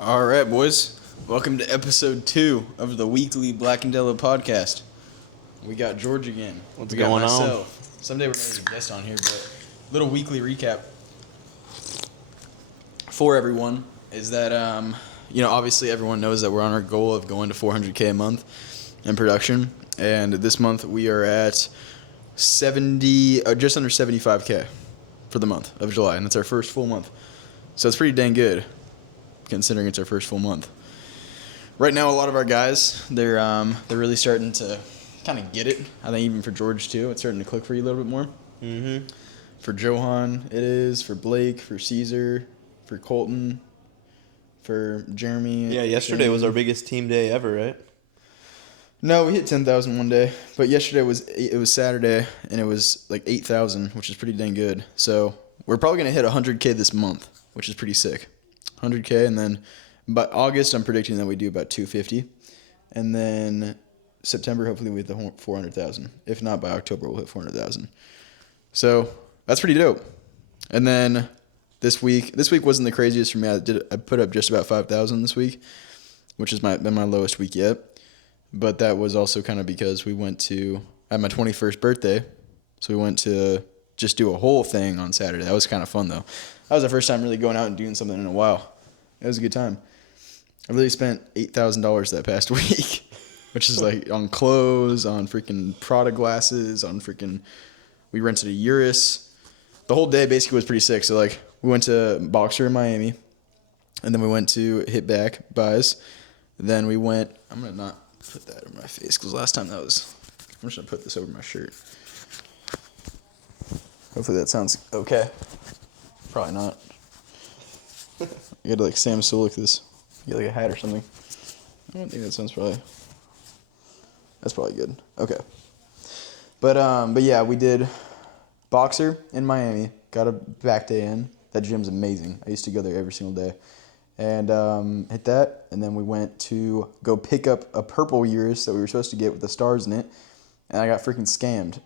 All right, boys. Welcome to episode 2 of the weekly Black and Dello podcast. We got George again. What's we got going myself. Someday we're going to get a guest on here, but little weekly recap for everyone is that, obviously everyone knows that we're on our goal of going to 400K a month in production. And this month we are at just under 75K for the month of July. And it's our first full month. So it's pretty dang good, considering it's our first full month. Right now, a lot of our guys, they're really starting to kind of get it. I think even for George too, it's starting to click for you a little bit more. Mm-hmm. For Johan, it is. For Blake, for Caesar, for Colton, for Jeremy. Yeah, yesterday was our biggest team day ever, right? No, we hit 10,000 one day, but yesterday was Saturday and it was like 8,000, which is pretty dang good. So we're probably gonna hit 100K this month, which is pretty sick. 100K, and then by August, I'm predicting that we do about 250, and then September, hopefully we hit the 400,000. If not, by October, we'll hit 400,000. So that's pretty dope. And then this week wasn't the craziest for me. I put up just about 5,000 this week, which has been my lowest week yet. But that was also kind of because I had my 21st birthday, so we went to just do a whole thing on Saturday. That was kind of fun though. That was the first time really going out and doing something in a while. It was a good time. I really spent $8,000 that past week, which is like on clothes, on freaking Prada glasses, we rented a Urus. The whole day basically was pretty sick. So like we went to Boxer in Miami, and then we went to Hit Back Buys. Then we went, I'm going to not put that on my face because last time I'm just going to put this over my shirt. Hopefully that sounds okay. Probably not. You gotta like Sam Sulek this. Get like a hat or something. I don't think that sounds that's probably good. Okay. But yeah, we did Boxer in Miami. Got a back day in. That gym's amazing. I used to go there every single day. And hit that. And then we went to go pick up a purple Urus that we were supposed to get with the stars in it. And I got freaking scammed.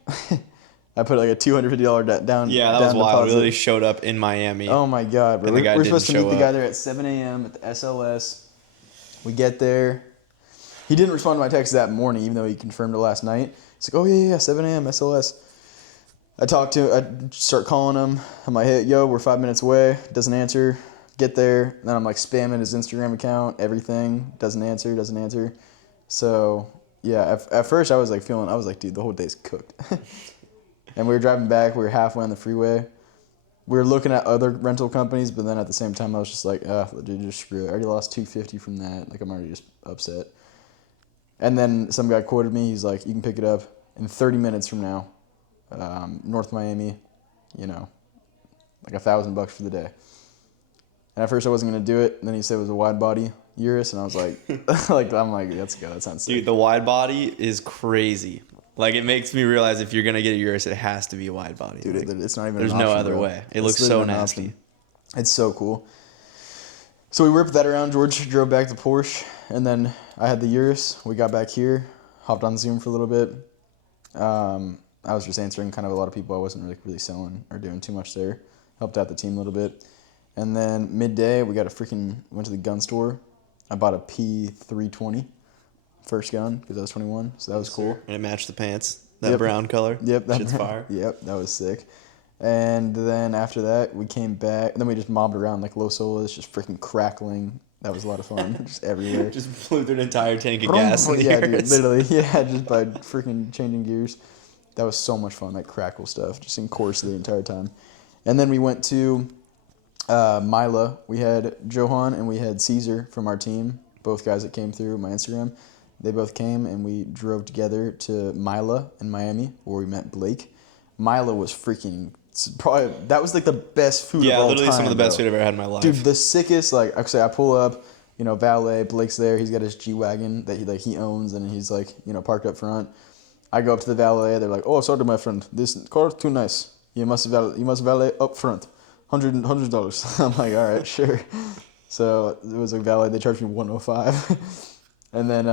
I put like a $250 down. Yeah, that down was wild. deposit. We literally showed up in Miami. Oh my god, bro. And the guy We're supposed to didn't meet show the guy up. there at 7 a.m. at the SLS. We get there. He didn't respond to my text that morning, even though he confirmed it last night. He's like, oh yeah, 7 a.m. SLS. I start calling him. I'm like, hey, yo, we're 5 minutes away. Doesn't answer. Get there. Then I'm like spamming his Instagram account, everything. Doesn't answer. So yeah, at first I was like, dude, the whole day's cooked. And we were driving back. We were halfway on the freeway. We were looking at other rental companies, but then at the same time, I was just like, dude, just screw it. I already lost $250 from that. Like, I'm already just upset. And then some guy quoted me. He's like, you can pick it up in 30 minutes from now. North Miami, like $1,000 for the day. And at first I wasn't going to do it. And then he said it was a wide body Urus. And I was like, let's go. That sounds sick. Dude, the wide body is crazy. Like, it makes me realize if you're going to get a Urus, it has to be a wide body. Dude, like, it's not even there's an option, no other bro. way. It looks so nasty. It's so cool. So we whipped that around. George drove back to Porsche, and then I had the Urus. We got back here, hopped on Zoom for a little bit. I was just answering kind of a lot of people. I wasn't really selling or doing too much there. Helped out the team a little bit. And then midday, went to the gun store. I bought a P320. First gun because I was 21, so that was cool. And it matched the pants. That brown color. Yep. Shit's fire. Yep, that was sick. And then after that, we came back. And then we just mobbed around like Los Olas, just freaking crackling. That was a lot of fun. Just everywhere. Just blew through an entire tank of gas in the Yeah, Urus. dude, literally. Yeah, just by freaking changing gears. That was so much fun, that crackle stuff. Just in course the entire time. And then we went to Mila. We had Johan and we had Caesar from our team. Both guys that came through my Instagram. They both came, and we drove together to Mila in Miami, where we met Blake. Mila was that was like the best food of all time. Yeah, literally some of the best food I've ever had in my life. Dude, the sickest, like, I pull up, valet, Blake's there, he's got his G-Wagon that he owns, and he's like, parked up front. I go up to the valet, they're like, oh, sorry, my friend, this car too nice. You must valet up front. $100. I'm like, all right, sure. So it was a valet, they charged me $105. And then,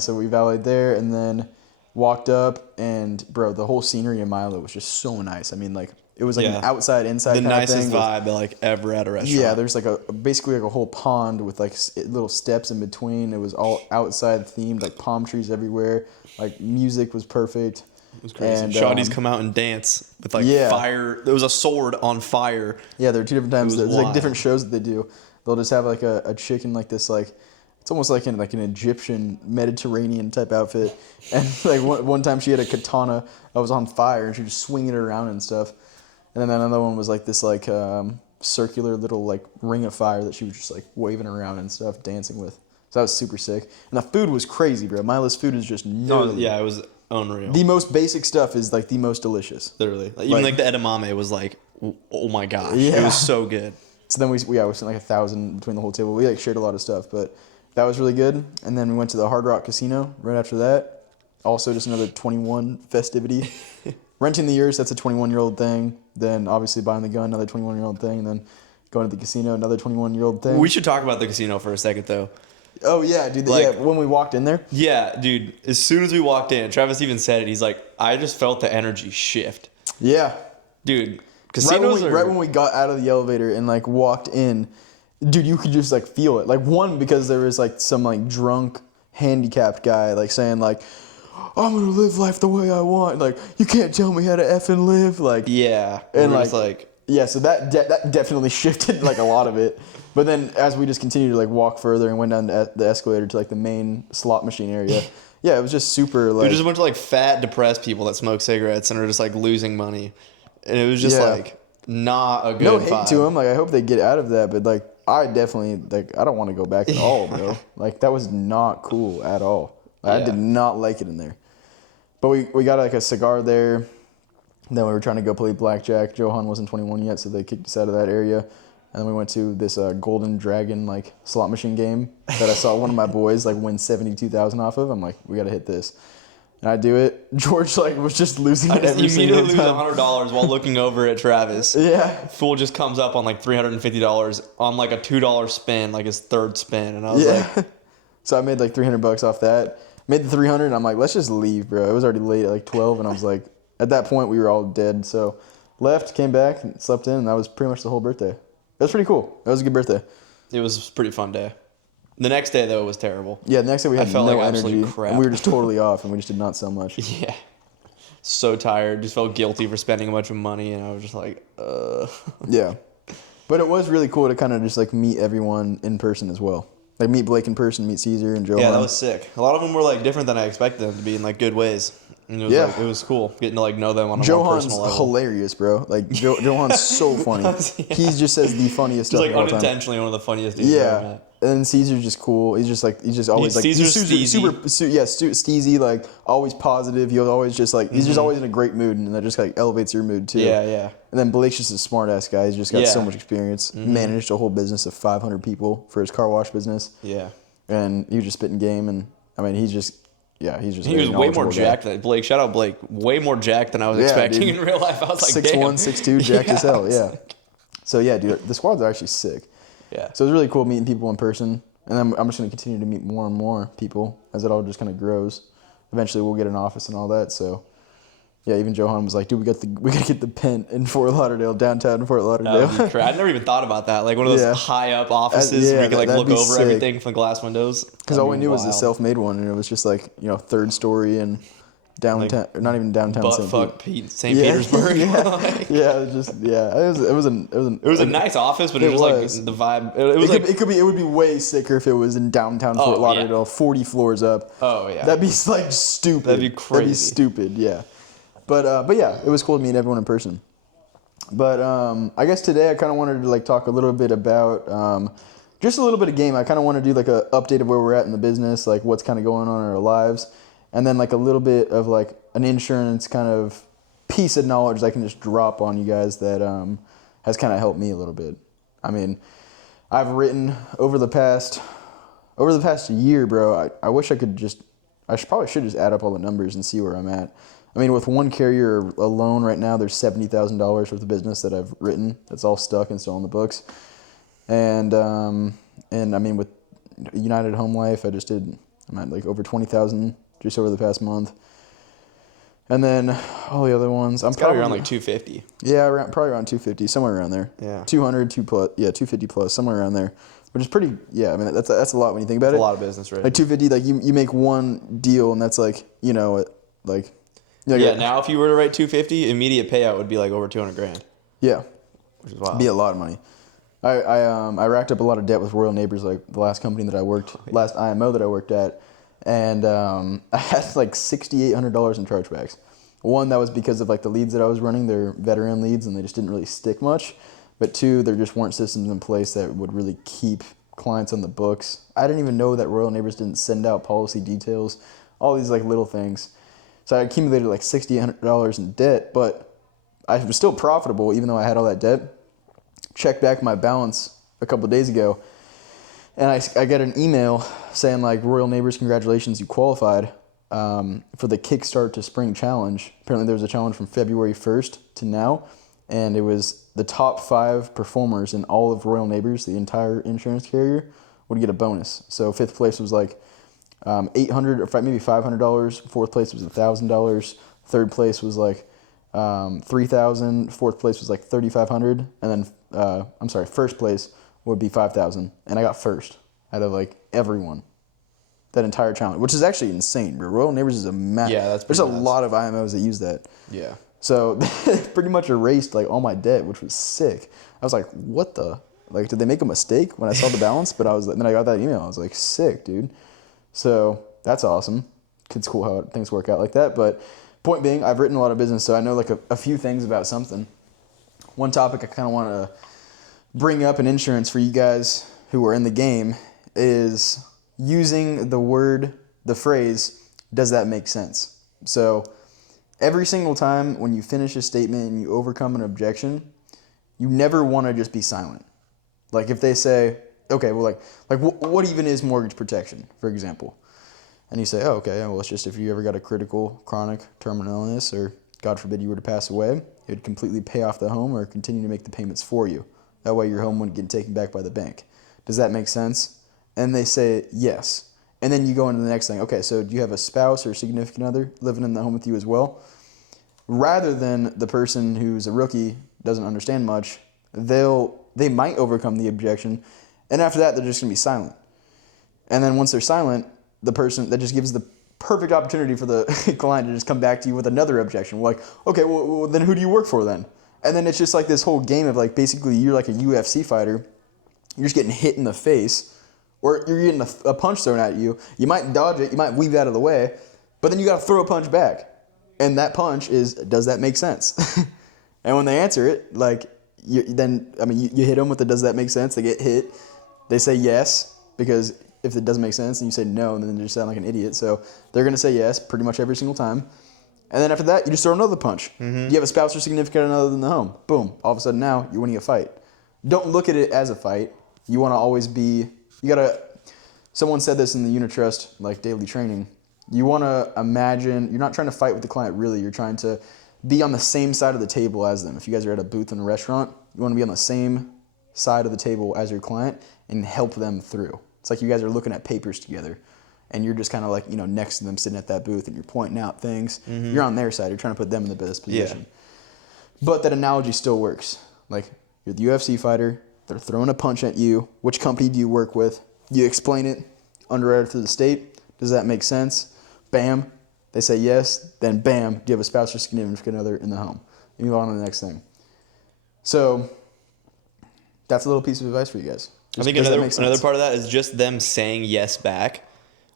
so we valeted there and then walked up and, bro, the whole scenery in Milo was just so nice. I mean, like, It was like Yeah. an outside inside The kind of nicest thing. with- vibe like ever at a restaurant. Yeah, there's like basically like a whole pond with like little steps in between. It was all outside themed, like palm trees everywhere. Like music was perfect. It was crazy. And Shawty's come out and dance with like yeah. fire. There was a sword on fire. Yeah, there are 2 different times. was There's like wild. different shows that they do. They'll just have like a chick in like this like it's almost like an Egyptian Mediterranean type outfit, and like one time she had a katana that was on fire and she was just swinging it around and stuff, and then another one was like this like circular little like ring of fire that she was just like waving around and stuff, dancing with. So that was super sick, and the food was crazy, bro. Mila's food is just gnarly. Yeah, it was unreal. The most basic stuff is like the most delicious. Literally, even like the edamame was like, oh my gosh, Yeah. it was so good. So then we spent like $1,000 between the whole table. We like shared a lot of stuff, but that was really good. And then we went to the Hard Rock Casino right after that. Also just another 21 festivity. Renting the yurts, that's a 21-year-old thing. Then obviously buying the gun, another 21-year-old thing. And then going to the casino, another 21-year-old thing. We should talk about the casino for a second though. Oh yeah, dude. Like- Yeah, when we walked in there. Yeah, dude. As soon as we walked in, Travis even said it. He's like, I just felt the energy shift, Yeah. dude. Right Casinos when we got out of the elevator and like walked in, dude, you could just like feel it. Like one, because there was like some like drunk handicapped guy like saying like, I'm gonna live life the way I want. Like you can't tell me how to effing live. Like yeah, and we're like, just like yeah, so that definitely shifted like a lot of it. But then as we just continued to like walk further and went down the escalator to like the main slot machine area, yeah, it was just super like. There's just a bunch of like fat, depressed people that smoke cigarettes and are just like losing money, and it was just Yeah. like not a good. No hate vibe. to them. Like I hope they get out of that, but like I definitely like I don't want to go back at all, bro. Like that was not cool at all. Like, I did not like it in there. But we got like a cigar there. Then we were trying to go play blackjack. Johan wasn't 21 yet, so they kicked us out of that area. And then we went to this Golden Dragon like slot machine game that I saw one of my boys like win 72,000 off of. I'm like, we got to hit this. And I do it. George like was just losing I it just every single immediately lose time. $100 while looking over at Travis. Yeah. Fool just comes up on like $350 on like a $2 spin, like his third spin, and I was like, So I made like $300 off that. Made the 300, and I'm like, let's just leave, bro. It was already late at like 12, and I was like, at that point we were all dead. So left, came back, and slept in, and that was pretty much the whole birthday. It was pretty cool. That was a good birthday. it was a pretty fun day. The next day though was terrible. Yeah, the next day we had felt no like absolute energy, crap. and we were just totally off, and we just did not sell much. Yeah, so tired. Just felt guilty for spending a bunch of money, and I was just like, Yeah, but it was really cool to kind of just like meet everyone in person as well. Like meet Blake in person, meet Caesar and Johan. Yeah, that was sick. A lot of them were like different than I expected them to be in like good ways. And it was like, it was cool getting to like know them on a more Johan's personal level. hilarious, bro. Like Johan's so funny. Yeah. He just says the funniest Just stuff like of all time. unintentionally one of the funniest dudes I've ever Yeah, met. and Caesar's just cool. He's just always like Caesar's he's steezy, like always positive. He's always just like he's just always in a great mood, and that just like elevates your mood too. Yeah, yeah. And then Blake's just a smart ass guy. He's just got so Yeah. much experience. Managed a whole business of 500 people for his car wash business, Yeah. and he was just spitting game. And I mean, he's just He a was very way more knowledgeable guy. jacked than Blake. Shout out Blake. Way more jacked than I was Yeah, expecting dude. in real life. I was like, 6'1", damn. 6'2", jacked as hell. I was Yeah. like- So yeah, dude, the squads are actually sick. Yeah. So it was really cool meeting people in person, and then I'm just gonna continue to meet more and more people as it all just kind of grows. Eventually, we'll get an office and all that. So, yeah, even Johan was like, "Dude, we gotta get the Pent in Fort Lauderdale, downtown Fort That would be Lauderdale." crazy. I'd never even thought about that. Like one of those Yeah. high up offices Yeah, where you can like that'd look be over sick. everything from the glass windows. Because all we knew was the self-made one, and it was just like third story and downtown, not even downtown. butt St. fuck St. Yeah. Petersburg. Yeah. Like, Yeah, it was just it was it was a nice office, but it It was was. like the vibe. It was like it would be way sicker if it was in downtown Fort Oh, Lauderdale, yeah. 40 floors up. Oh, yeah. That'd be like stupid. That'd be That'd be crazy. stupid, yeah. But yeah, it was cool to meet everyone in person. But I guess today I kind of wanted to like talk a little bit about just a little bit of game. I kind of want to do like an update of where we're at in the business, like what's kind of going on in our lives, and then like a little bit of like an insurance kind of piece of knowledge that I can just drop on you guys that has kind of helped me a little bit. I mean, I've written over the past year, bro. I wish I could just probably should just add up all the numbers and see where I'm at. I mean, with one carrier alone right now, there's $70,000 worth of business that I've written that's all stuck and still on the books. And I mean, with United Home Life, I'm at like over 20,000 just over the past month. And then all the other ones, I'm It's gotta probably be around like 250. yeah, probably around 250, somewhere around there. Yeah. 200, 250 plus, somewhere around there, which is pretty. Yeah, I mean that's a lot when you think about It's it. a lot of business, right? Like 250, like you make one deal and that's like like Yeah. Now, if you were to write 250, immediate payout would be like over 200 grand, yeah, which is be wild. a lot of money. I racked up a lot of debt with Royal Neighbors, like the last company that I worked, last IMO that I worked at, and I had like $6,800 in chargebacks. One, that was because of like the leads that I was running, they're veteran leads and they just didn't really stick much. But two, there just weren't systems in place that would really keep clients on the books. I didn't even know that Royal Neighbors didn't send out policy details, all these like little things. So I accumulated like $6,800 in debt, but I was still profitable even though I had all that debt. Checked back my balance a couple of days ago, and I got an email saying like, Royal Neighbors, congratulations, you qualified for the Kickstart to Spring Challenge. Apparently there was a challenge from February 1st to now, and it was the top 5 performers in all of Royal Neighbors, the entire insurance carrier, would get a bonus. So 5th place was like $800 or maybe $500. 4th place was $1,000. 3rd place was like $3,000. 4th place was like $3,500, and then first place would be $5,000, and I got first out of like everyone. That entire challenge, which is actually insane, bro. Royal Neighbors is a Yeah, that's there's pretty a nuts. lot of IMOs that use that. Yeah. So pretty much erased like all my debt, which was sick. I was like, what the? Like, did they make a mistake when I saw the balance? But then I got that email. I was like, sick, dude. So that's awesome. It's cool how things work out like that. But point being, I've written a lot of business, so I know like a few things about something. One topic I kind of want to bring up in insurance for you guys who are in the game is using the phrase, does that make sense? So every single time when you finish a statement and you overcome an objection, you never want to just be silent. Like if they say, okay, well, what even is mortgage protection, for example? And you say, oh, okay, well, it's just if you ever got a critical, chronic, terminal illness, or God forbid you were to pass away, it would completely pay off the home or continue to make the payments for you. That way your home wouldn't get taken back by the bank. Does that make sense? And they say yes. And then you go into the next thing. Okay, so do you have a spouse or significant other living in the home with you as well? Rather than the person who's a rookie, doesn't understand much, they might overcome the objection, and after that they're just going to be silent. And then once they're silent, the person, that just gives the perfect opportunity for the client to just come back to you with another objection. Like, okay, well then who do you work for then? And then it's just like this whole game of like, basically you're like a UFC fighter. You're just getting hit in the face, or you're getting a punch thrown at you. You might dodge it, you might weave out of the way, but then you got to throw a punch back. And that punch is, does that make sense? And when they answer it, like, you hit them with the does that make sense? They get hit. They say yes, because if it doesn't make sense and you say no, then you just sound like an idiot. So they're going to say yes pretty much every single time. And then after that, you just throw another punch. You have a spouse or significant other in the home. Boom. All of a sudden now you're winning a fight. Don't look at it as a fight. You want to always be, someone said this in the unit trust, like daily training. You want to imagine, you're not trying to fight with the client really. You're trying to be on the same side of the table as them. If you guys are at a booth in a restaurant, you want to be on the same side of the table as your client and help them through. It's like you guys are looking at papers together and you're just kind of like, next to them sitting at that booth and you're pointing out things. You're on their side. You're trying to put them in the best position. Yeah. But that analogy still works. Like, you're the UFC fighter. They're throwing a punch at you. Which company do you work with? You explain it, underwriter through the state. Does that make sense? Bam. They say yes. Then bam. Do you have a spouse or significant other in the home? You move on to the next thing. So that's a little piece of advice for you guys. I think another part of that is just them saying yes back,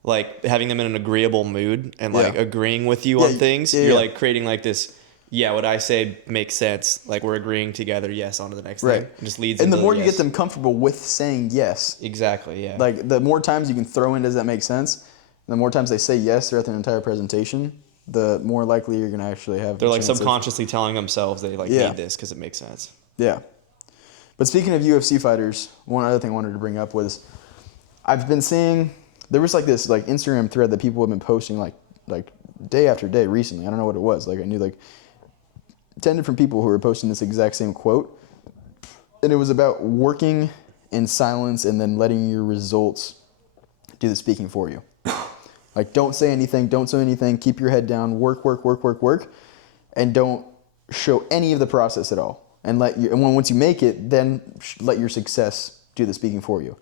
like having them in an agreeable mood and like agreeing with you on things. You're like creating like this. Yeah, what I say makes sense. Like we're agreeing together. Yes, on to the next thing. It just leads. And the more you get them comfortable with saying yes, exactly. Yeah. Like the more times you can throw in, does that make sense? The more times they say yes throughout their entire presentation, the more likely you're gonna actually have. They're like subconsciously telling themselves they like need this because it makes sense. Yeah. But speaking of UFC fighters, one other thing I wanted to bring up was I've been seeing there was like this like Instagram thread that people have been posting like day after day recently. I don't know what it was. Like I knew like 10 different people who were posting this exact same quote. And it was about working in silence and then letting your results do the speaking for you. Like, don't say anything. Don't say anything. Keep your head down. Work, work, work, work, work. And don't show any of the process at all. And once you make it, then let your success do the speaking for you.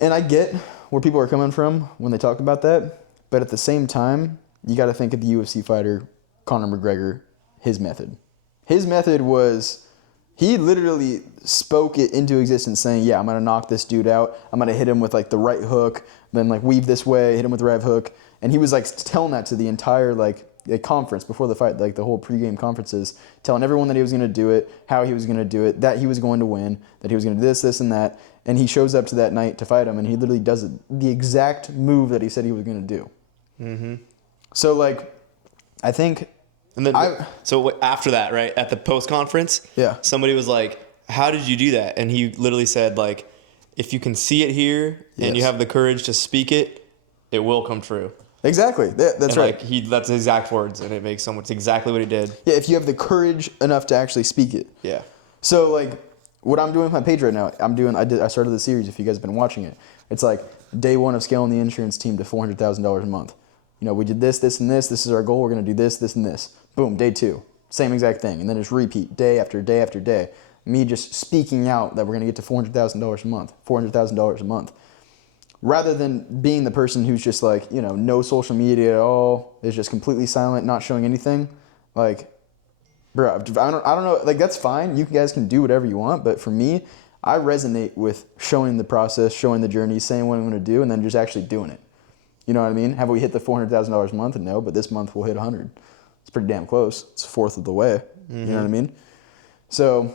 And I get where people are coming from when they talk about that. But at the same time, you got to think of the UFC fighter, Conor McGregor, his method. His method was, he literally spoke it into existence saying, yeah, I'm going to knock this dude out. I'm going to hit him with like the right hook, then like weave this way, hit him with the right hook. And he was like telling that to the entire like a conference before the fight, like the whole pregame conferences, telling everyone that he was going to do it, how he was going to do it, that he was going to win, that he was going to do this, this, and that. And he shows up to that night to fight him, and he literally does the exact move that he said he was going to do. Mm-hmm. So, like, I think... And then, so after that, right, at the post-conference, yeah, somebody was like, how did you do that? And he literally said, like, if you can see it here and you have the courage to speak it, it will come true. Exactly. That's right. Like, that's his exact words, and it makes so much exactly what he did. Yeah, if you have the courage enough to actually speak it. Yeah. So, like, what I'm doing with my page right now, I started the series, if you guys have been watching it. It's like day one of scaling the insurance team to $400,000 a month. You know, we did this, this, and this. This is our goal. We're going to do this, this, and this. Boom, day two. Same exact thing. And then just repeat day after day after day. Me just speaking out that we're going to get to $400,000 a month, $400,000 a month. Rather than being the person who's just like, you know, no social media at all, is just completely silent, not showing anything. Like, bro, I don't know. Like, that's fine. You guys can do whatever you want. But for me, I resonate with showing the process, showing the journey, saying what I'm going to do, and then just actually doing it. You know what I mean? Have we hit the $400,000 a month? No, but this month we'll hit 100. It's pretty damn close. It's a fourth of the way. Mm-hmm. You know what I mean? So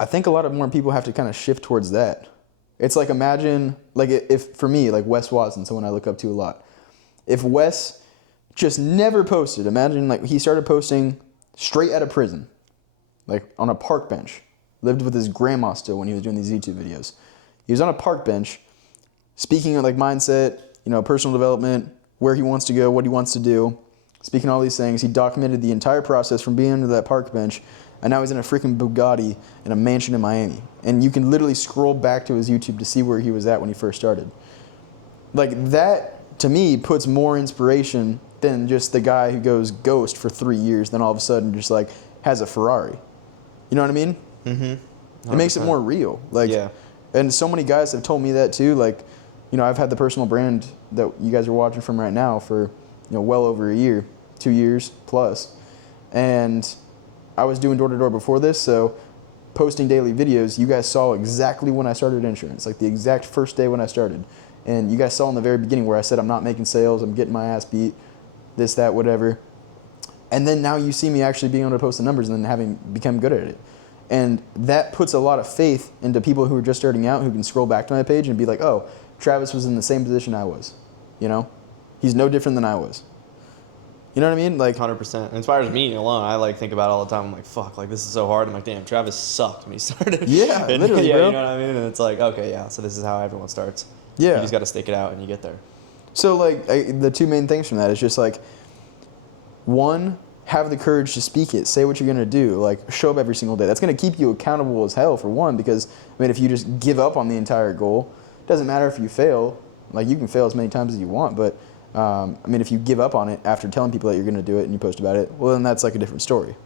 I think a lot of more people have to kind of shift towards that. It's like, imagine, like, if for me, like Wes Watson, someone I look up to a lot. If Wes just never posted, imagine like he started posting straight out of prison, like on a park bench, lived with his grandma still when he was doing these YouTube videos. He was on a park bench, speaking of like mindset, you know, personal development, where he wants to go, what he wants to do, speaking all these things. He documented the entire process from being under that park bench, and now he's in a freaking Bugatti in a mansion in Miami. And you can literally scroll back to his YouTube to see where he was at when he first started. Like, that, to me, puts more inspiration than just the guy who goes ghost for 3 years, then all of a sudden just, like, has a Ferrari. You know what I mean? Mm-hmm. It makes it more real. Like, yeah. And so many guys have told me that, too. Like, you know, I've had the personal brand that you guys are watching from right now for, you know, well over a year, 2 years plus. And I was doing door-to-door before this, so posting daily videos, you guys saw exactly when I started insurance, like the exact first day when I started. And you guys saw in the very beginning where I said I'm not making sales, I'm getting my ass beat, this, that, whatever. And then now you see me actually being able to post the numbers and then having become good at it. And that puts a lot of faith into people who are just starting out who can scroll back to my page and be like, oh, Travis was in the same position I was. You know? He's no different than I was. You know what I mean? Like 100%. It inspires me alone. I like think about it all the time. I'm like, fuck, like this is so hard. I'm like, damn, Travis sucked when he started. Yeah, and, literally, yeah, bro. You know what I mean? And it's like, okay, yeah, so this is how everyone starts. Yeah. You just got to stick it out and you get there. So, like, the two main things from that is just, like, one, have the courage to speak it. Say what you're going to do. Like, show up every single day. That's going to keep you accountable as hell, for one, because, I mean, if you just give up on the entire goal, it doesn't matter if you fail. Like, you can fail as many times as you want, but, I mean, if you give up on it after telling people that you're going to do it and you post about it, well, then that's, like, a different story.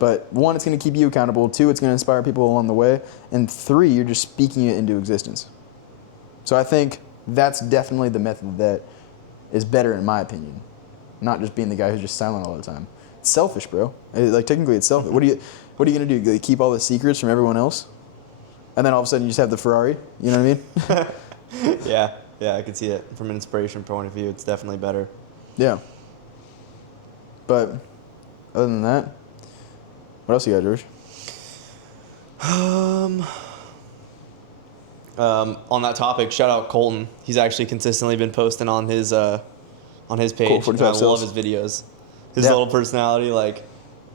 But, one, it's going to keep you accountable. Two, it's going to inspire people along the way. And three, you're just speaking it into existence. So I think that's definitely the method that is better in my opinion. Not just being the guy who's just silent all the time. It's selfish, bro. Like, technically it's selfish. What are you going to do? Like, keep all the secrets from everyone else? And then all of a sudden you just have the Ferrari? You know what I mean? Yeah, I can see it. From an inspiration point of view, it's definitely better. Yeah. But other than that, what else you got, George? On that topic, shout out Colton. He's actually consistently been posting on his page. Cool, I love his videos. His little personality, like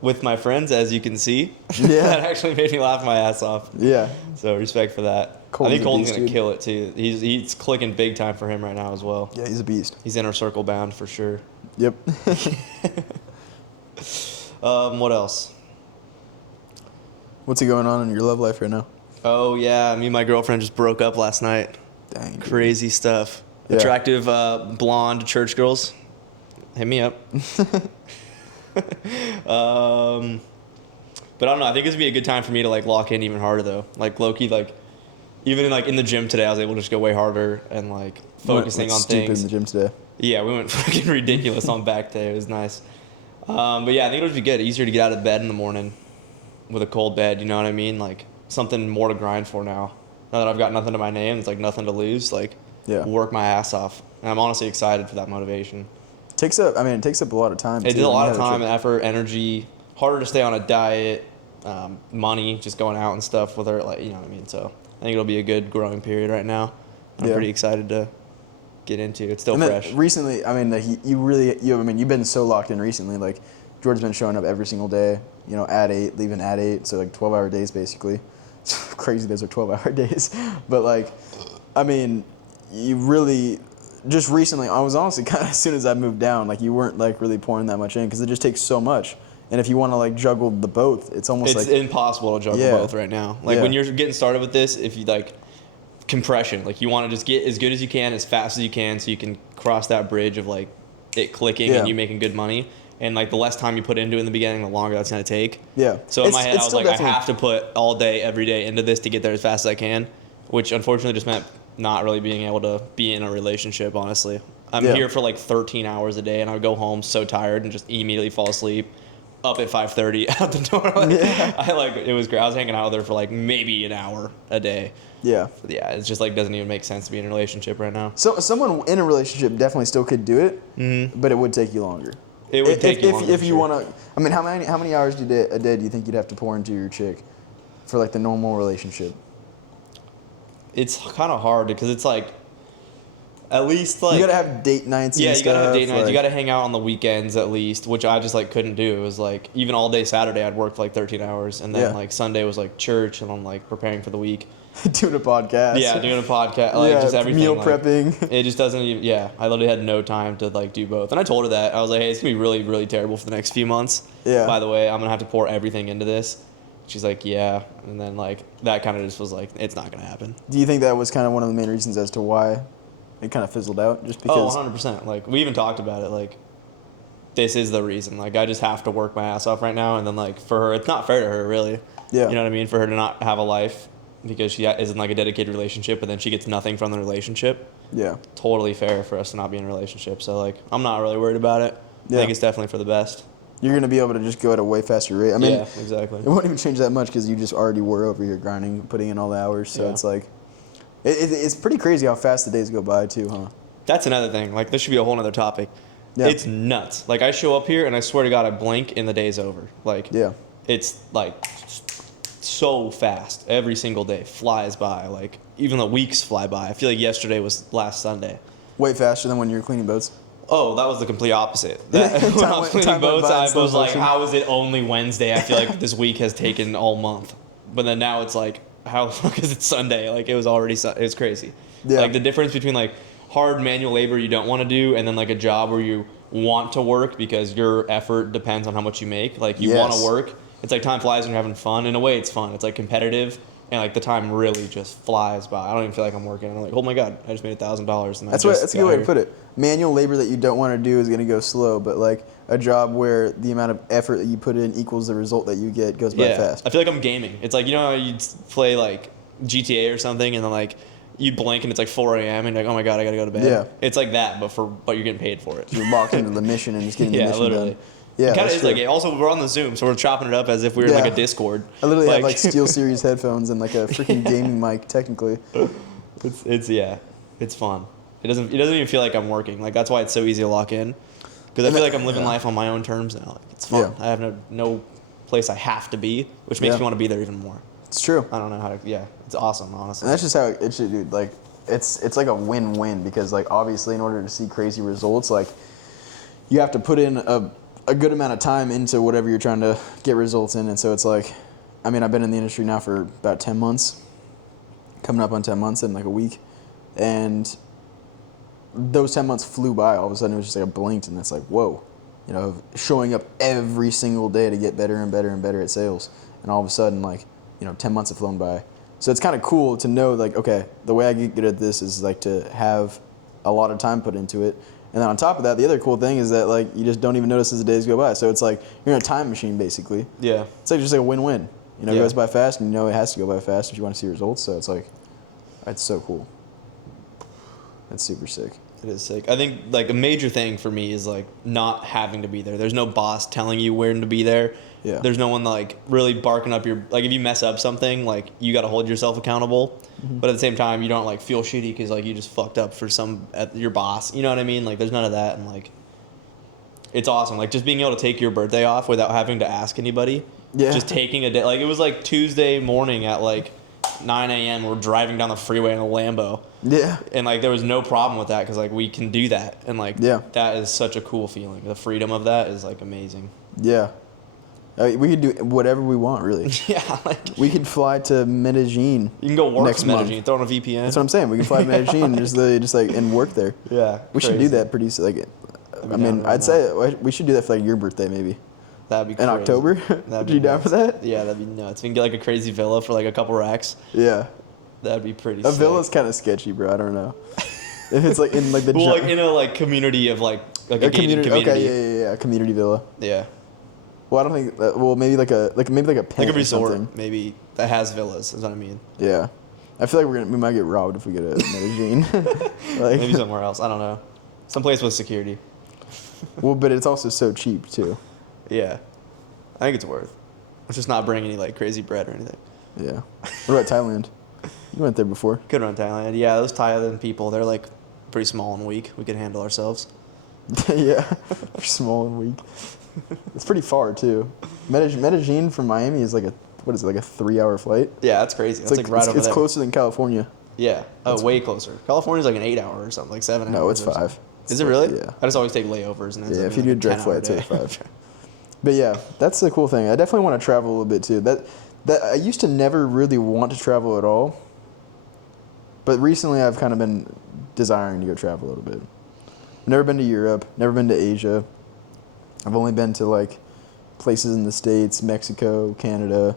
with my friends, as you can see. Yeah. That actually made me laugh my ass off. Yeah. So respect for that. I think Colton's gonna kill it too. He's clicking big time for him right now as well. Yeah, he's a beast. He's inner circle bound for sure. Yep. What else? What's going on in your love life right now? Oh yeah, me and my girlfriend just broke up last night. Dang. Crazy stuff. Attractive blonde church girls, hit me up. But I don't know. I think this would be a good time for me to like lock in even harder though. Like low-key, like even like in the gym today, I was able to just go way harder and like focusing on things. In the gym today. Yeah, we went fucking ridiculous on back day. It was nice. But yeah, I think it would be good. Easier to get out of bed in the morning with a cold bed. You know what I mean? Like something more to grind for now. Now that I've got nothing to my name, it's like nothing to lose. Like work my ass off, and I'm honestly excited for that motivation. It takes up a lot of time. It did a lot of time, effort, energy. Harder to stay on a diet. Money, just going out and stuff with her, like, you know what I mean. So I think it'll be a good growing period right now. I'm pretty excited to get into. It's still fresh. Recently, I mean, you've been so locked in recently. Like George's been showing up every single day. You know, at 8, leaving at 8, so like 12-hour days basically. Crazy, those are 12-hour days. But like, I mean, you really just recently. I was honestly kind of as soon as I moved down, like you weren't like really pouring that much in because it just takes so much. And if you want to like juggle the both, it's impossible to juggle both right now. Like when you're getting started with this, if you like compression, like you want to just get as good as you can, as fast as you can, so you can cross that bridge of like it clicking and you making good money. And like the less time you put into it in the beginning, the longer that's gonna take. Yeah. So in my head, I was like, I have to put all day, every day into this to get there as fast as I can, which unfortunately just meant not really being able to be in a relationship. Honestly, I'm here for like 13 hours a day, and I would go home so tired and just immediately fall asleep. Up at 5:30 out the door. It was great. I was hanging out with her for like maybe an hour a day. Yeah. Yeah, it's just like doesn't even make sense to be in a relationship right now. So someone in a relationship definitely still could do it, but it would take you longer. It would take you longer. If you want to, I mean, how many hours a day do you think you'd have to pour into your chick for like the normal relationship? It's kind of hard because it's like. At least like you gotta have date nights. Yeah, you gotta have date nights. You gotta hang out on the weekends at least, which I just like couldn't do. It was like even all day Saturday I'd work for like 13 hours, and then like Sunday was like church, and I'm like preparing for the week. Doing a podcast. Yeah, doing a podcast. Like just everything. Meal like, prepping. It just doesn't even. Yeah, I literally had no time to like do both, and I told her that I was like, hey, it's gonna be really, really terrible for the next few months. Yeah. By the way, I'm gonna have to pour everything into this. She's like, yeah, and then like that kind of just was like, it's not gonna happen. Do you think that was kind of one of the main reasons as to why? It kind of fizzled out just because. Oh, 100%. Like we even talked about it. Like this is the reason. Like I just have to work my ass off right now, and then like for her, it's not fair to her really. Yeah. You know what I mean? For her to not have a life because she isn't like a dedicated relationship, but then she gets nothing from the relationship. Yeah. Totally fair for us to not be in a relationship. So like I'm not really worried about it. I think it's definitely for the best. You're gonna be able to just go at a way faster rate. I mean, yeah, exactly. It won't even change that much because you just already were over here grinding, putting in all the hours. So it's like. It's pretty crazy how fast the days go by too, huh? That's another thing. Like, this should be a whole other topic. Yeah. It's nuts. Like, I show up here, and I swear to God, I blink, and the day's over. Like, it's, like, so fast. Every single day flies by. Like, even the weeks fly by. I feel like yesterday was last Sunday. Way faster than when you were cleaning boats? Oh, that was the complete opposite. When I was cleaning boats, I was like, how is it only Wednesday? I feel like this week has taken all month. But then now it's like, how the fuck is it Sunday? Like, it was already, it was crazy. Yeah. Like, the difference between, like, hard manual labor you don't want to do and then, like, a job where you want to work because your effort depends on how much you make. Like, you want to work. It's like time flies when you're having fun. In a way, it's fun. It's, like, competitive. And, like, the time really just flies by. I don't even feel like I'm working. I'm like, oh, my God, I just made $1,000. That's a good way to put it. Manual labor that you don't want to do is going to go slow, but, like, a job where the amount of effort that you put in equals the result that you get goes by fast. I feel like I'm gaming. It's like, you know how you play, like, GTA or something, and then, like, you blink and it's like 4 a.m. and you're like, oh, my God, I got to go to bed. Yeah. It's like that, but you're getting paid for it. You're locked into the mission and just getting the mission done. Yeah, it kind of is like it. Also, we're on the Zoom, so we're chopping it up as if we were in like a Discord. I literally have like SteelSeries headphones and like a freaking gaming mic, technically. It's fun. It doesn't even feel like I'm working. Like that's why it's so easy to lock in, because I feel like I'm living life on my own terms now. Like, it's fun. I have no place I have to be, which makes me want to be there even more. It's true. I don't know how to. Yeah, it's awesome, honestly. And that's just how it should, dude. Like it's like a win-win because like obviously in order to see crazy results, like you have to put in a good amount of time into whatever you're trying to get results in. And so it's like, I mean, I've been in the industry now for about 10 months, coming up on 10 months in like a week. And those 10 months flew by. All of a sudden it was just like I blinked and it's like, whoa, you know, showing up every single day to get better and better and better at sales. And all of a sudden, like, you know, 10 months have flown by. So it's kind of cool to know like, okay, the way I get good at this is like to have a lot of time put into it. And then on top of that, the other cool thing is that like you just don't even notice as the days go by. So it's like you're in a time machine basically. Yeah. It's like just like a win-win. You know, it goes by fast, and you know it has to go by fast if you want to see results. So it's like, that's so cool. That's super sick. It is sick. I think like a major thing for me is like not having to be there. There's no boss telling you when to be there. Yeah. There's no one like really barking up your like if you mess up something like you got to hold yourself accountable. Mm-hmm. But at the same time you don't like feel shitty because like you just fucked up for your boss. You know what I mean? Like there's none of that and like it's awesome. Like just being able to take your birthday off without having to ask anybody. Yeah. Just taking a day. Like it was like Tuesday morning at like 9 a.m. We're driving down the freeway in a Lambo. Yeah. And like there was no problem with that because like we can do that and like that is such a cool feeling. The freedom of that is like amazing. Yeah. We could do whatever we want, really. Yeah, like we could fly to Medellin. You can go work next Medellin, throw on a VPN. That's what I'm saying. We can fly to Medellin and just like and work there. Yeah, we should do that pretty. Like, I mean, I'd say we should do that for like your birthday, maybe. That'd be crazy. In October. That'd be you down for that? Yeah, that'd be nuts. We can get like a crazy villa for like a couple racks. Yeah, that'd be pretty. A villa's kind of sketchy, bro. I don't know. If it's like in like the like in a like community of like a gated community. Okay, yeah, a community villa. Yeah. Well, I don't think. Well, maybe like a pen like a resort, or something. Maybe that has villas. Is what I mean. Yeah, I feel like we might get robbed if we get a Medellin. Like, maybe somewhere else. I don't know. Someplace with security. Well, but it's also so cheap too. Yeah, I think it's worth. Let's just not bring any like crazy bread or anything. Yeah. What about Thailand? You went there before. Could run Thailand. Yeah, those Thailand people, they're like pretty small and weak. We could handle ourselves. Yeah, they're small and weak. It's pretty far too. Medellin from Miami is like a 3-hour flight? Yeah, that's crazy. That's like right over there. It's closer than California. Yeah. Oh, way closer. California's like an 8-hour or something, like 7 hours. No, it's 5. Is it really? Yeah. I just always take layovers and if you do a direct flight, it's 5. But yeah, that's the cool thing. I definitely want to travel a little bit too. That I used to never really want to travel at all. But recently I've kind of been desiring to go travel a little bit. I've never been to Europe, never been to Asia. I've only been to like places in the States, Mexico, Canada,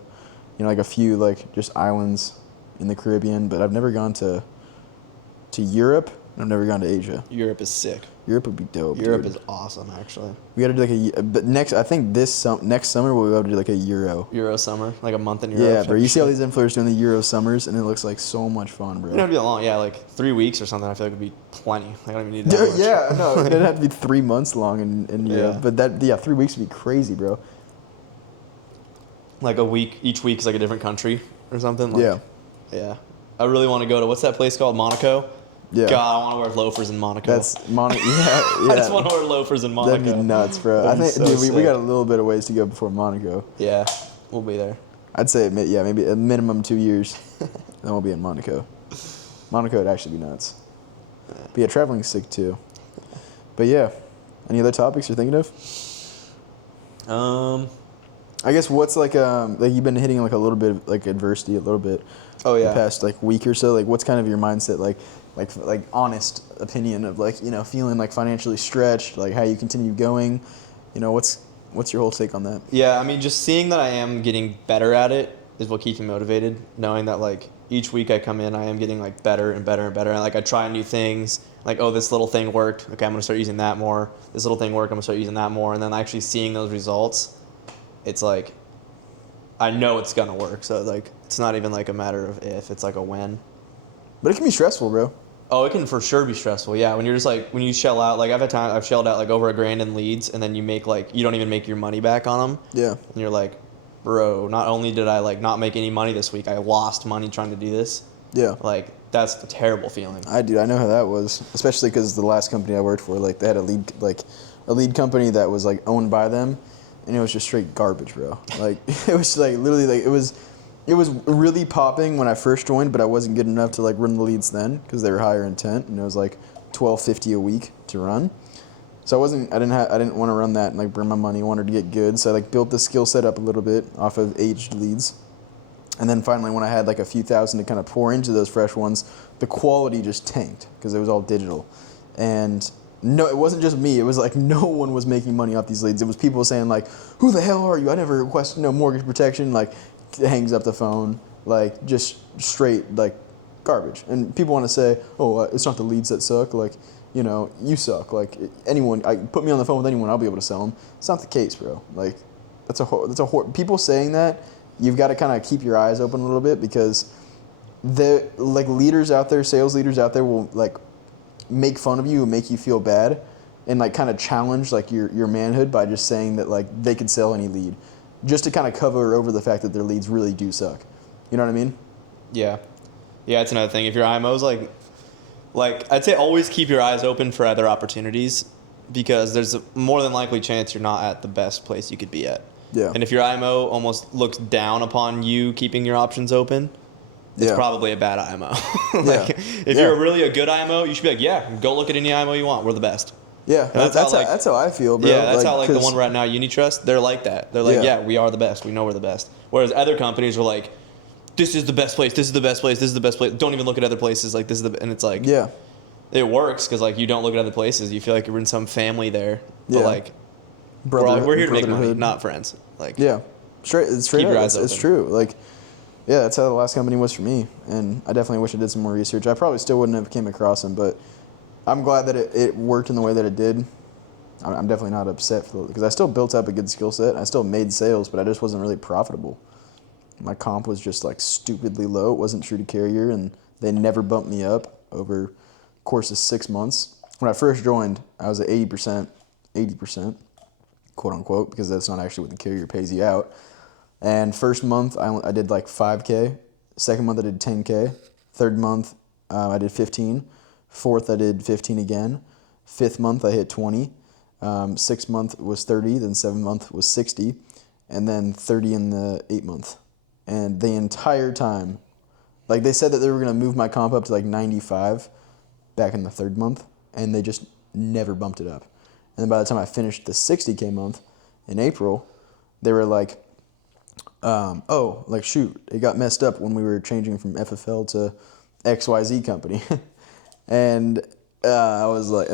like a few like just islands in the Caribbean, but I've never gone to Europe, and I've never gone to Asia. Europe is sick. Europe would be dope. Europe is awesome, actually. We got to do like but next summer we'll go to do like a Euro summer, like a month in Europe. Yeah, bro. You see all these influencers doing the Euro summers, and it looks like so much fun, bro. It don't be that long. Yeah, like 3 weeks or something. I feel like it'd be plenty. I don't even need that much. Yeah, no, it'd have to be 3 months long in Europe. But 3 weeks would be crazy, bro. Like a week, each week is like a different country or something. Like, yeah. Yeah. I really want to go to what's that place called? Monaco. Yeah. God, I want to wear loafers in Monaco. That's Monaco. Yeah. I just want to wear loafers in Monaco. That'd be nuts, bro. I think so we got a little bit of ways to go before Monaco. Yeah, we'll be there. I'd say maybe a minimum 2 years, then we'll be in Monaco. Monaco would actually be nuts. But yeah, traveling's sick too. But yeah, any other topics you're thinking of? I guess what's like you've been hitting like a little bit of like adversity a little bit. Oh yeah. The past like week or so, like what's kind of your mindset like honest opinion of like feeling like financially stretched, like how you continue going, what's your whole take on that? Yeah, I mean just seeing that I am getting better at it is what keeps me motivated. Knowing that like each week I come in, I am getting like better and better and better, and like I try new things. Like, oh, this little thing worked. Okay, I'm gonna start using that more. This little thing worked. I'm gonna start using that more, and then actually seeing those results, it's like I know it's gonna work. So like it's not even like a matter of if, it's like a when. But it can be stressful, bro. Oh, it can for sure be stressful. Yeah, when you're just like when you shell out, like I've shelled out like over $1,000 in leads, and then you make like you don't even make your money back on them. Yeah. And you're like, bro, not only did I like not make any money this week, I lost money trying to do this. Yeah. Like that's a terrible feeling. I know how that was, especially because the last company I worked for, like they had a lead company that was like owned by them, and it was just straight garbage, bro. Like it was like literally like it was really popping when I first joined, but I wasn't good enough to like run the leads then because they were higher intent, and it was like $12.50 a week to run. So I didn't want to run that and like burn my money. I wanted to get good, so I like built the skill set up a little bit off of aged leads, and then finally when I had like a few thousand to kind of pour into those fresh ones, the quality just tanked because it was all digital, and no, it wasn't just me. It was like no one was making money off these leads. It was people saying like, "Who the hell are you? I never requested no mortgage protection." Like, hangs up the phone. Like just straight like garbage. And people want to say, oh, it's not the leads that suck. Like, you know, you suck. Like, anyone, put me on the phone with anyone, I'll be able to sell them. It's not the case, bro. Like, people saying that, you've got to kind of keep your eyes open a little bit, because the like leaders out there, sales leaders out there will like make fun of you and make you feel bad, and like kind of challenge like your manhood by just saying that like they could sell any lead, just to kind of cover over the fact that their leads really do suck. You know what I mean? Yeah. Yeah, it's another thing. If your IMO's like I'd say always keep your eyes open for other opportunities, because there's a more than likely chance you're not at the best place you could be at. Yeah. And if your IMO almost looks down upon you keeping your options open, it's probably a bad IMO. If you're really a good IMO, you should be like, yeah, go look at any IMO you want. We're the best. Yeah, that's how I feel, bro. Yeah, that's how the one we're at now, UniTrust, they're like that. They're like, yeah, we are the best. We know we're the best. Whereas other companies are like, this is the best place. This is the best place. This is the best place. Don't even look at other places. Like, this is and it's like, it works because like you don't look at other places. You feel like you're in some family there, but like, we're here to make money, not friends. Like, straight keep your eyes open. It's true. Like, yeah, that's how the last company was for me, and I definitely wish I did some more research. I probably still wouldn't have came across them, but I'm glad that it worked in the way that it did. I'm definitely not upset because I still built up a good skill set. I still made sales, but I just wasn't really profitable. My comp was just like stupidly low. It wasn't true to carrier, and they never bumped me up over the course of 6 months. When I first joined, I was at 80%, quote unquote, because that's not actually what the carrier pays you out. And first month, I did like 5K. Second month, I did 10K. Third month, I did 15. Fourth, I did 15 again. Fifth month, I hit 20. Sixth month was 30. Then 7th month was 60. And then 30 in the 8th month. And the entire time, like they said that they were going to move my comp up to like 95 back in the 3rd month. And they just never bumped it up. And then by the time I finished the 60K month in April, they were like, shoot, it got messed up when we were changing from FFL to XYZ company. And I was like,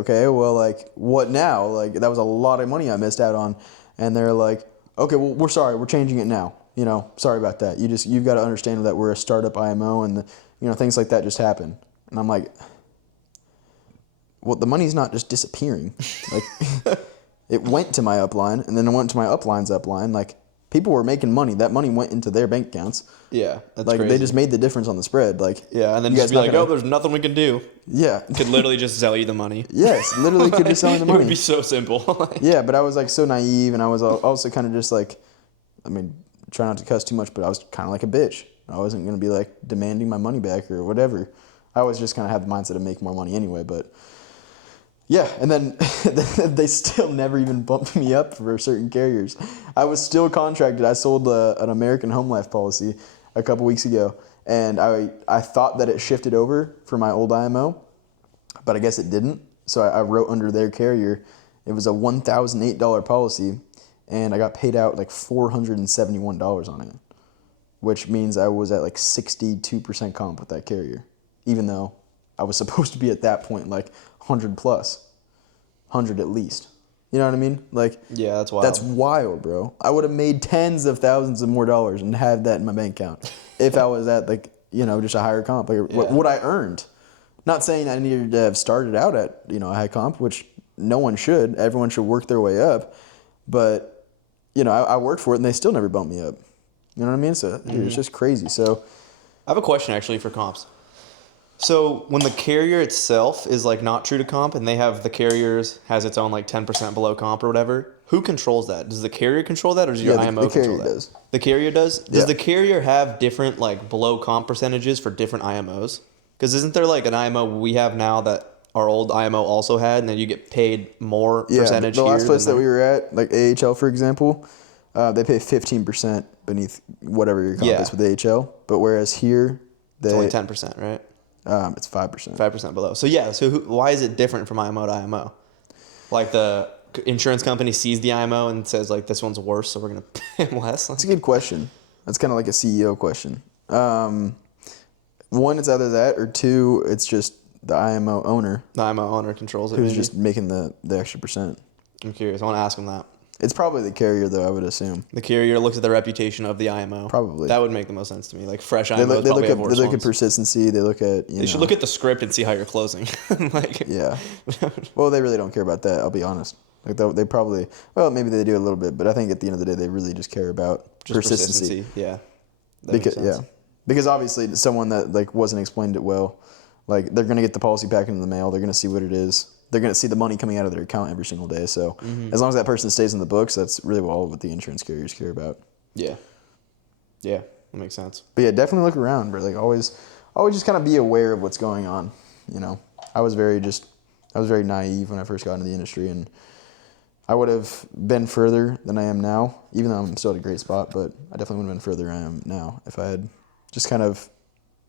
okay, well, like, what now? Like, that was a lot of money I missed out on. And they're like, okay, well, we're sorry, we're changing it now. You know, sorry about that. You've got to understand that we're a startup IMO, and things like that just happen. And I'm like, well, the money's not just disappearing. Like, it went to my upline, and then it went to my upline's upline. Like, people were making money. That money went into their bank accounts. Yeah, that's like crazy. They just made the difference on the spread. Like, yeah, and then just be like, oh, there's nothing we can do. Yeah, could literally just sell you the money. Yes, literally could be selling the money. It would be so simple. Yeah, but I was like so naive, and I was also kind of just like, I mean, try not to cuss too much, but I was kind of like a bitch. I wasn't gonna be like demanding my money back or whatever. I was just kind of had the mindset of make more money anyway, but. Yeah, and then they still never even bumped me up for certain carriers. I was still contracted. I sold an American Home Life policy a couple weeks ago, and I thought that it shifted over for my old IMO, but I guess it didn't. So I wrote under their carrier. It was a $1,008 policy, and I got paid out like $471 on it, which means I was at like 62% comp with that carrier, even though I was supposed to be at that point like 100 plus, 100 at least. You know what I mean? Like, yeah, that's wild. That's wild, bro. I would have made tens of thousands of more dollars and had that in my bank account if I was at like, just a higher comp, like what I earned. Not saying I needed to have started out at, a high comp, which no one should. Everyone should work their way up. But, I worked for it and they still never bumped me up. You know what I mean? So dude, it's just crazy. So I have a question actually for comps. So when the carrier itself is like not true to comp, and the carriers has its own like 10% below comp or whatever, who controls that? Does the carrier control that, or does your IMO control that? Does. The carrier does? Does the carrier have different like below comp percentages for different IMOs? Because isn't there like an IMO we have now that our old IMO also had, and then you get paid more percentage? The last place that we were at, like AHL for example, they pay 15% beneath whatever your comp is with AHL. But whereas here, it's only 10%, right? It's 5%. 5% below. So why is it different from IMO to IMO? Like the insurance company sees the IMO and says like this one's worse, so we're gonna pay them less. That's a good question. That's kind of like a CEO question. One, it's either that, or two, it's just the IMO owner. The IMO owner controls it. Who's just making the extra percent. I'm curious. I want to ask him that. It's probably the carrier, though, I would assume. The carrier looks at the reputation of the IMO. Probably. That would make the most sense to me. Like fresh IMOs They probably have look worse at persistency. They look at, They should look at the script and see how you're closing. Like, yeah. Well, they really don't care about that, I'll be honest. Like they probably, well, maybe they do a little bit, but I think at the end of the day, they really just care about persistency. Yeah. Because obviously someone that like wasn't explained it well, like they're going to get the policy pack in the mail. They're going to see what it is. They're going to see the money coming out of their account every single day. So as long as that person stays in the books, that's really all what the insurance carriers care about. Yeah. Yeah, that makes sense. But yeah, definitely look around, bro. Like always just kind of be aware of what's going on. You know, I was very naive when I first got into the industry, and I would have been further than I am now, even though I'm still at a great spot, but I definitely would have been further than I am now if I had just kind of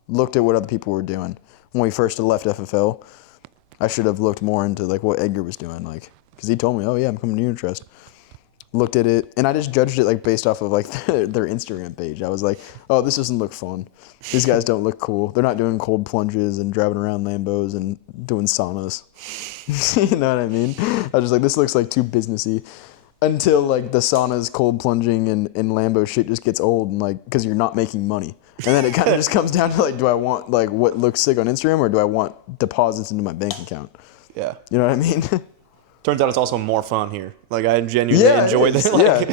looked at what other people were doing. When we first left FFL, I should have looked more into like what Edgar was doing, like, because he told me, oh yeah, I'm coming to Unit Trust. Looked at it, and I just judged it like based off of like their Instagram page. I was like, oh, this doesn't look fun. These guys don't look cool. They're not doing cold plunges and driving around Lambos and doing saunas. You know what I mean? I was just like, this looks like too businessy. Until like the saunas, cold plunging, and Lambo shit just gets old, and like because you're not making money. And then it kind of just comes down to like, do I want like what looks sick on Instagram, or do I want deposits into my bank account? Yeah. You know what I mean? Turns out it's also more fun here. Like I genuinely enjoy this. Like,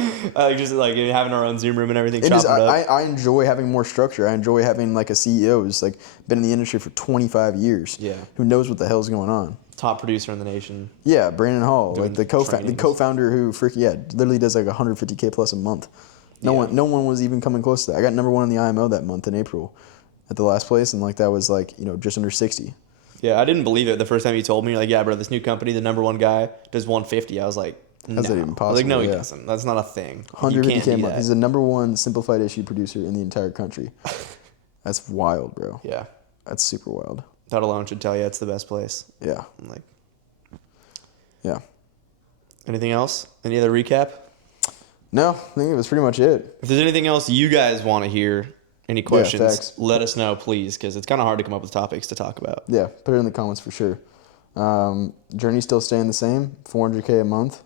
just like having our own Zoom room and everything. I enjoy having more structure. I enjoy having like a CEO who's like been in the industry for 25 years. Yeah. Who knows what the hell's going on? Top producer in the nation. Yeah, Brandon Hall, like the co-founder who literally does like 150K plus a month. No one was even coming close to that. I got number 1 in the IMO that month in April, at the last place, and like that was like just under 60. Yeah, I didn't believe it the first time you told me. You're like, yeah, bro, this new company, the number 1 guy does 150. I was like, no. How's that even possible? I was like, no, he doesn't. That's not a thing. 150K a month. He's the number 1 simplified issue producer in the entire country. That's wild, bro. Yeah. That's super wild. That alone should tell you it's the best place. Yeah. I'm like, yeah. Anything else? Any other recap? No, I think it was pretty much it. If there's anything else you guys want to hear, any questions, let us know, please, because it's kind of hard to come up with topics to talk about. Yeah, put it in the comments for sure. Journey still staying the same, 400K a month.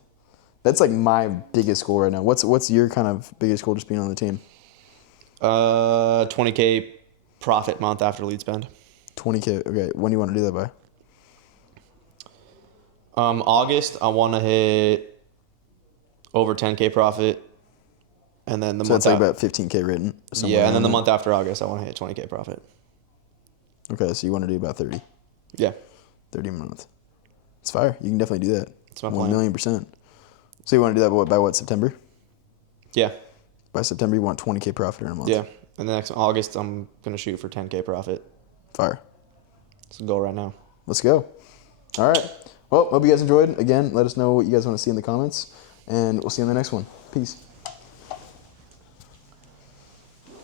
That's like my biggest goal right now. What's your kind of biggest goal just being on the team? 20K profit month after lead spend. 20K. Okay, when do you want to do that by? August, I want to hit over 10K profit, and then the month. So that's like about 15K written. Yeah, and then the month after August, I want to hit 20K profit. Okay, so you want to do about 30. Yeah. 30 a month. It's fire. You can definitely do that. It's my plan. 1,000,000%. So you want to do that by what, September? Yeah. By September, you want 20K profit in a month. Yeah. And the next August, I'm going to shoot for 10K profit. Fire. It's a goal right now. Let's go. All right. Well, hope you guys enjoyed. Again, let us know what you guys want to see in the comments, and we'll see you in the next one. Peace.